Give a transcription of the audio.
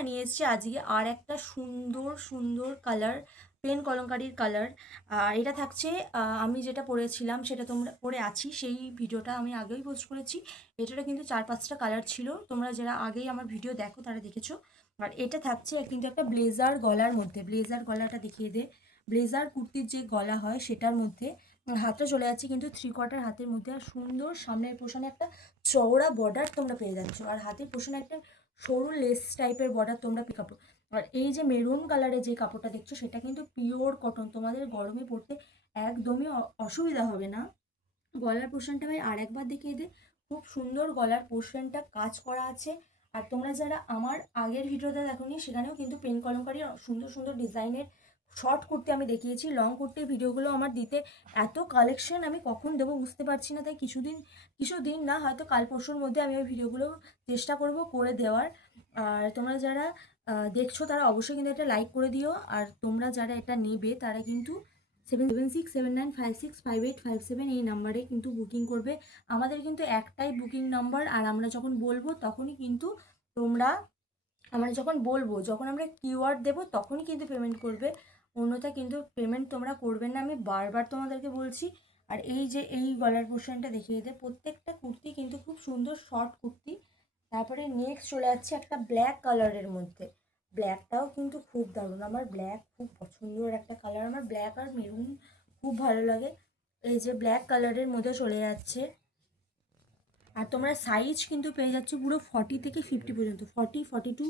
আর নিয়ে এসেছি আজকে আর একটা সুন্দর সুন্দর কালার, পেন কলমকারির কালার। এটা থাকছে, আমি যেটা পরেছিলাম সেটা তোমরা পরে আছি, সেই ভিডিওটা আমি আগেই পোস্ট করেছি। এটারও কিন্তু 4-5টা কালার ছিল, তোমরা যারা আগেই আমার ভিডিও দেখো তারা দেখেছো। আর এটা থাকছে কিন্তু একটা ব্লেজার গলার মধ্যে, ব্লেজার গলাটা দেখিয়ে দে। ব্লেজার কুর্তির যে গলা হয় সেটার মধ্যে হাতটা চলে যাচ্ছে কিন্তু 3/4 হাতের মধ্যে, আর সুন্দর সামনের পোষণে একটা চওড়া বর্ডার তোমরা পেয়ে যাচ্ছ, আর হাতের পোষণে একটা সরু লেস টাইপের বর্ডার তোমরা পিক আপ। আর এই যে মেরুন কালারের যে কাপড়টা দেখছো সেটা কিন্তু পিওর কটন, তোমাদের গরমে পড়তে একদমই অসুবিধা হবে না। গলার পোর্শনটা ভাই আর একবার দেখিয়ে দে, খুব সুন্দর গলার পোর্শনটা কাজ করা আছে। আর তোমরা যারা আমার আগের ভিডিওটা দেখোনি সেখানেও কিন্তু পেন কলমকারী সুন্দর সুন্দর ডিজাইনের শর্ট কুর্তি আমি দেখিয়েছি। লং কুর্তির ভিডিওগুলো আমার দিতে এত কালেকশন আমি কখন দেবো বুঝতে পারছি না, তাই কিছুদিন না হয়তো কাল পরশুর মধ্যে আমি ওই ভিডিওগুলো চেষ্টা করব করে দেওয়ার। আর তোমরা যারা দেখছো তারা অবশ্যই কিন্তু এটা লাইক করে দিও, আর তোমরা যারা এটা নেবে তারা কিন্তু 7767956585 এই নাম্বারে কিন্তু বুকিং করবে। আমাদের কিন্তু একটাই বুকিং নাম্বার, আর আমরা যখন বলবো তখনই কিন্তু তোমরা, আমরা যখন বলবো, যখন আমরা কিওয়ার্ড দেবো তখনই কিন্তু পেমেন্ট করবে, অন্যথা কিন্তু পেমেন্ট তোমরা করবে না, আমি বারবার তোমাদেরকে বলছি। আর এই যে এই গলার পোর্শনটা দেখিয়ে দে, প্রত্যেকটা কুর্তি কিন্তু খুব সুন্দর শর্ট কুর্তি। তারপরে নেক্সট চলে যাচ্ছে একটা ব্ল্যাক কালারের মধ্যে, ব্ল্যাকটাও কিন্তু খুব দারুণ, আমার ব্ল্যাক খুব পছন্দের একটা কালার, আমার ব্ল্যাক আর মেরুন খুব ভালো লাগে। এই যে ব্ল্যাক কালারের মধ্যে চলে যাচ্ছে, আর তোমরা সাইজ কিন্তু পেয়ে যাচ্ছ পুরো 40 থেকে 50 পর্যন্ত, 40, 42,